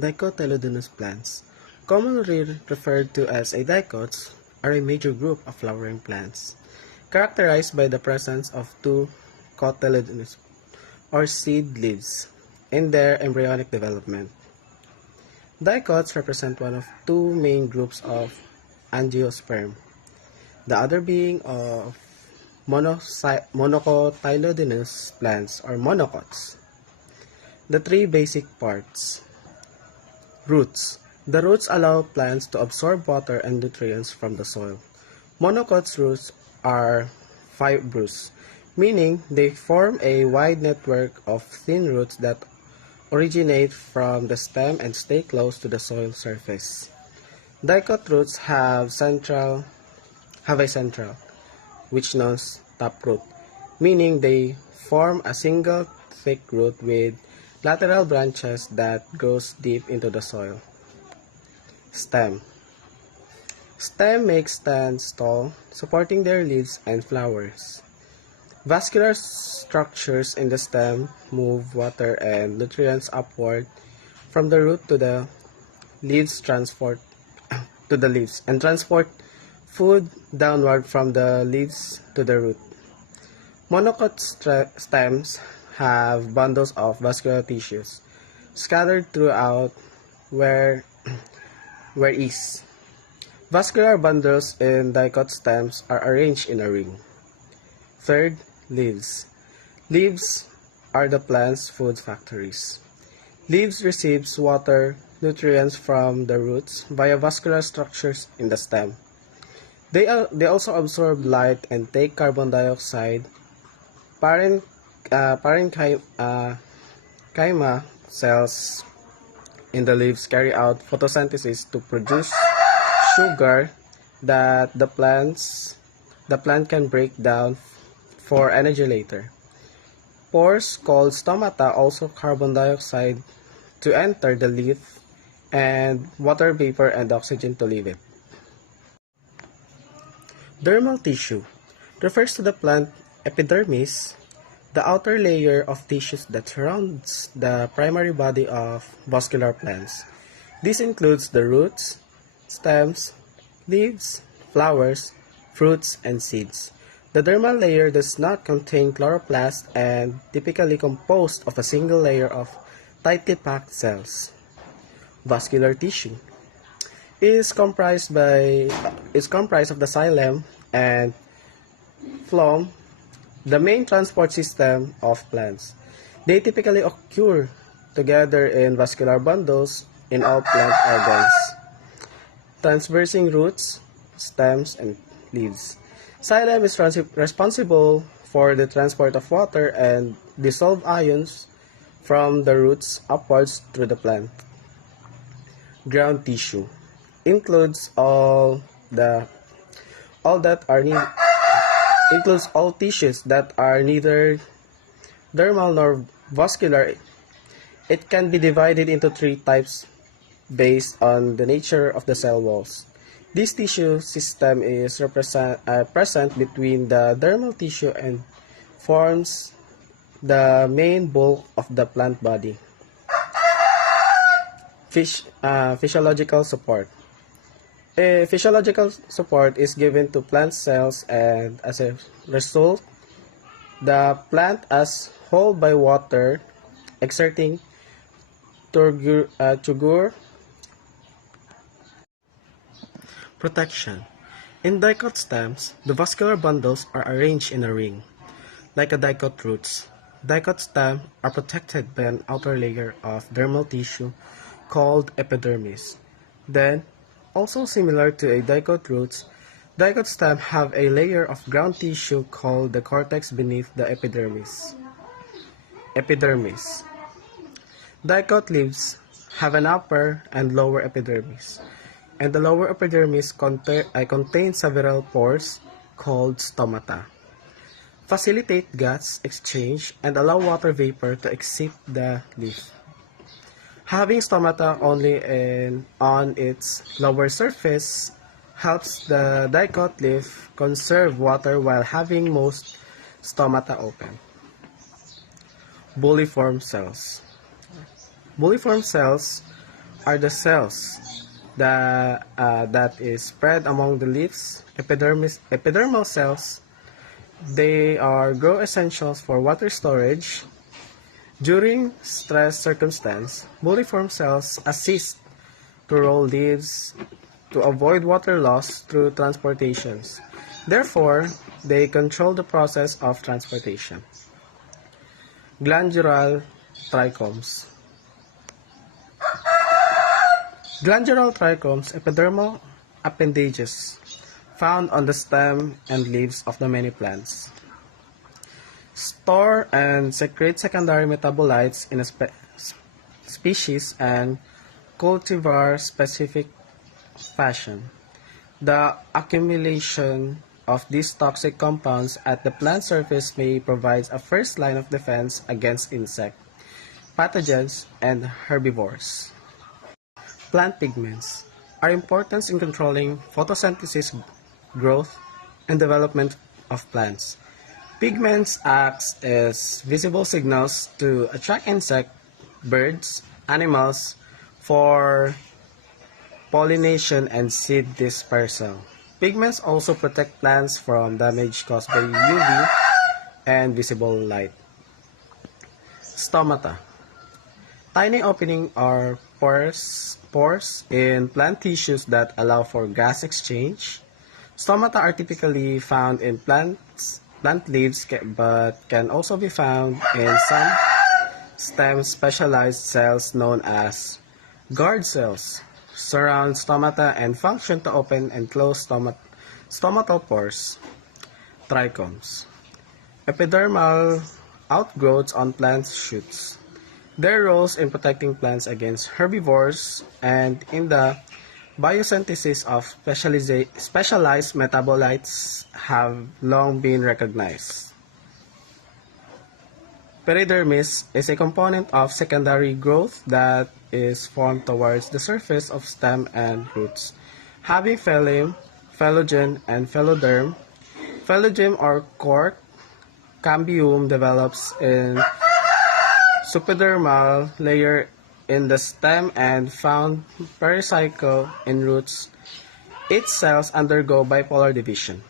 Dicotyledonous plants, commonly referred to as dicots, are a major group of flowering plants, characterized by the presence of two cotyledonous or seed leaves in their embryonic development. Dicots represent one of two main groups of angiosperm, the other being of monocotyledonous plants or monocots. The three basic parts. Roots. The roots allow plants to absorb water and nutrients from the soil. Monocots' roots are fibrous, meaning they form a wide network of thin roots that originate from the stem and stay close to the soil surface. Dicot roots have a central, which known as taproot, meaning they form a single thick root with lateral branches that goes deep into the soil. Stem. Stem makes stands tall, supporting their leaves and flowers. Vascular structures in the stem move water and nutrients upward from the root to the leaves and transport food downward from the leaves to the root. Monocot stems have bundles of vascular tissues scattered throughout where is. Vascular bundles in dicot stems are arranged in a ring. Third, leaves. Leaves are the plant's food factories. Leaves receives water, nutrients from the roots via vascular structures in the stem. They also absorb light and take carbon dioxide. Parenchyma cells in the leaves carry out photosynthesis to produce sugar that the plant can break down for energy later. Pores called stomata also carbon dioxide to enter the leaf and water vapor and oxygen to leave it. Dermal tissue refers to the plant epidermis, the outer layer of tissues that surrounds the primary body of vascular plants. This includes the roots, stems, leaves, flowers, fruits, and seeds. The dermal layer does not contain chloroplast and typically composed of a single layer of tightly packed cells. Vascular tissue is comprised of the xylem and phloem, the main transport system of plants. They typically occur together in vascular bundles in all plant organs, transversing roots, stems, and leaves. Xylem is responsible for the transport of water and dissolved ions from the roots upwards through the plant. Ground tissue includes all tissues that are neither dermal nor vascular. It can be divided into three types based on the nature of the cell walls. This tissue system is present between the dermal tissue and forms the main bulk of the plant body. Physiological support. Physiological support is given to plant cells, and as a result, the plant is held by water, exerting turgor. Protection. In dicot stems, the vascular bundles are arranged in a ring, like a dicot roots. Dicot stems are protected by an outer layer of dermal tissue called epidermis. Then, also similar to a dicot roots, dicot stems have a layer of ground tissue called the cortex beneath the epidermis. Epidermis. Dicot leaves have an upper and lower epidermis, and the lower epidermis contains several pores called stomata. Facilitate gas exchange and allow water vapor to exit the leaf. Having stomata only on its lower surface helps the dicot leaf conserve water while having most stomata open. Bulliform cells. Bulliform cells are the cells that is spread among the leaves. Epidermal cells, they are grow essentials for water storage. During stress circumstance, multiform cells assist to roll leaves to avoid water loss through transportations. Therefore, they control the process of transportation. Glandular trichomes. Glandular trichomes, epidermal appendages found on the stem and leaves of the many plants. Store and secrete secondary metabolites in a species and cultivar-specific fashion. The accumulation of these toxic compounds at the plant surface may provide a first line of defense against insect, pathogens, and herbivores. Plant pigments are important in controlling photosynthesis, growth, and development of plants. Pigments act as visible signals to attract insects, birds, animals for pollination and seed dispersal. Pigments also protect plants from damage caused by UV and visible light. Stomata. Tiny openings or pores in plant tissues that allow for gas exchange. Stomata are typically found in plant leaves but can also be found in some stem specialized cells known as guard cells. Surround stomata and function to open and close stomatal pores. Trichomes. Epidermal outgrowths on plant shoots. Their roles in protecting plants against herbivores and in the biosynthesis of specialized metabolites have long been recognized. Peridermis is a component of secondary growth that is formed towards the surface of stem and roots, having phloem, phloem, and phloderm. Phloem or cork cambium develops in subdermal layer in the stem and found pericycle in roots. Its cells undergo bipolar division.